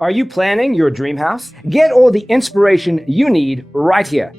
Are you planning your dream house? Get all the inspiration you need right here.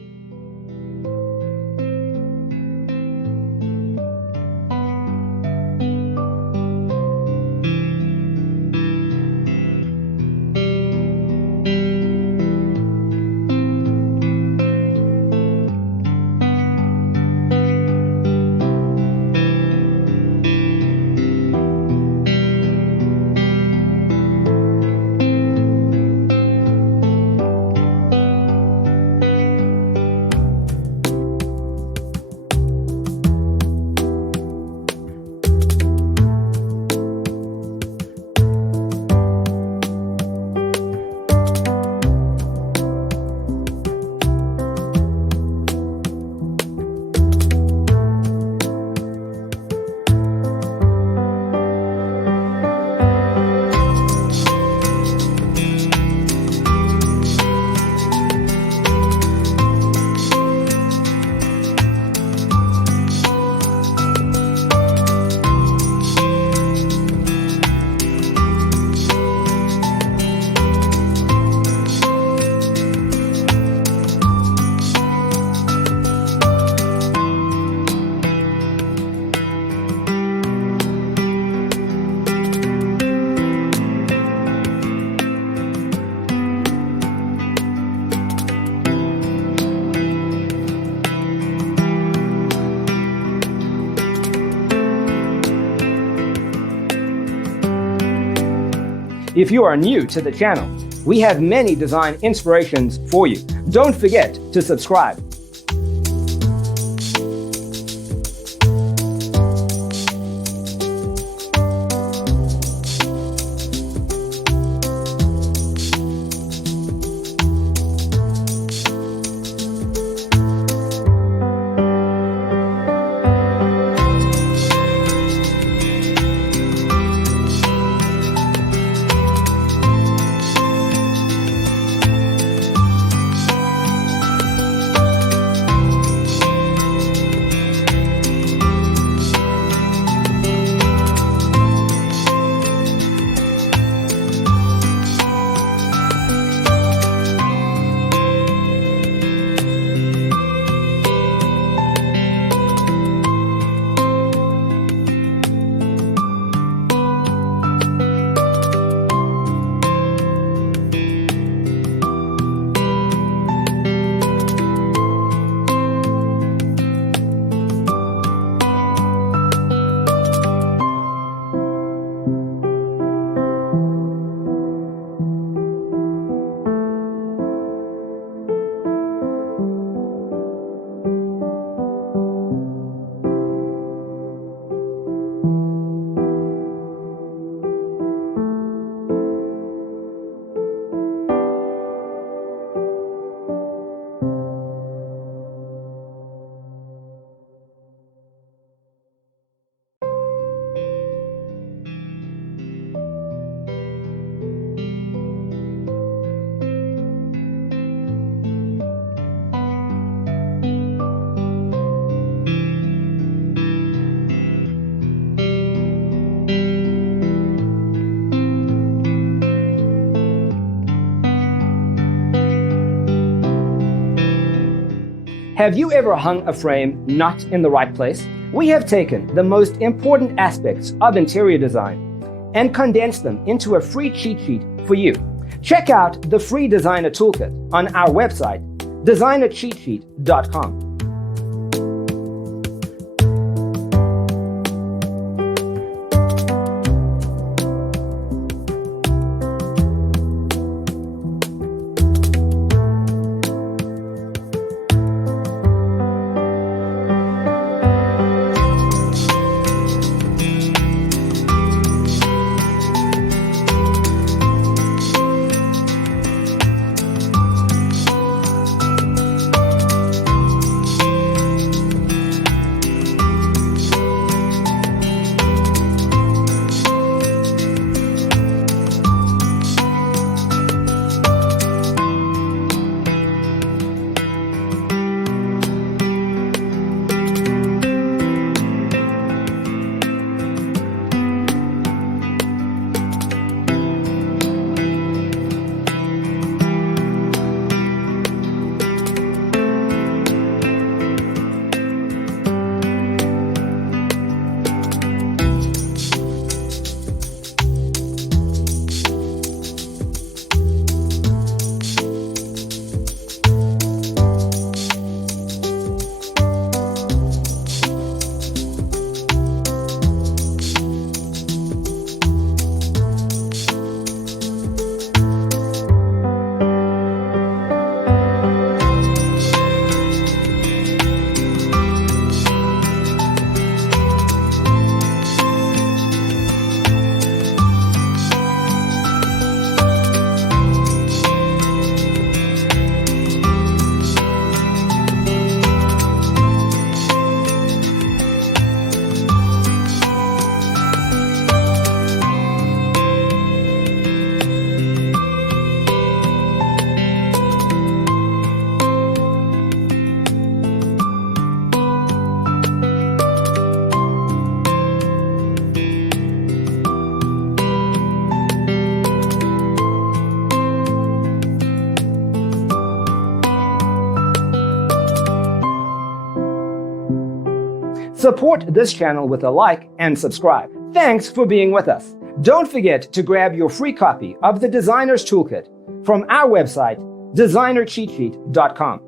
If you are new to the channel, we have many design inspirations for you. Don't forget to subscribe. Have you ever hung a frame not in the right place? We have taken the most important aspects of interior design and condensed them into a free cheat sheet for you. Check out the free designer toolkit on our website, designercheatsheet.com. Support this channel with a like and subscribe. Thanks for being with us. Don't forget to grab your free copy of the Designer's Toolkit from our website, designercheatsheet.com.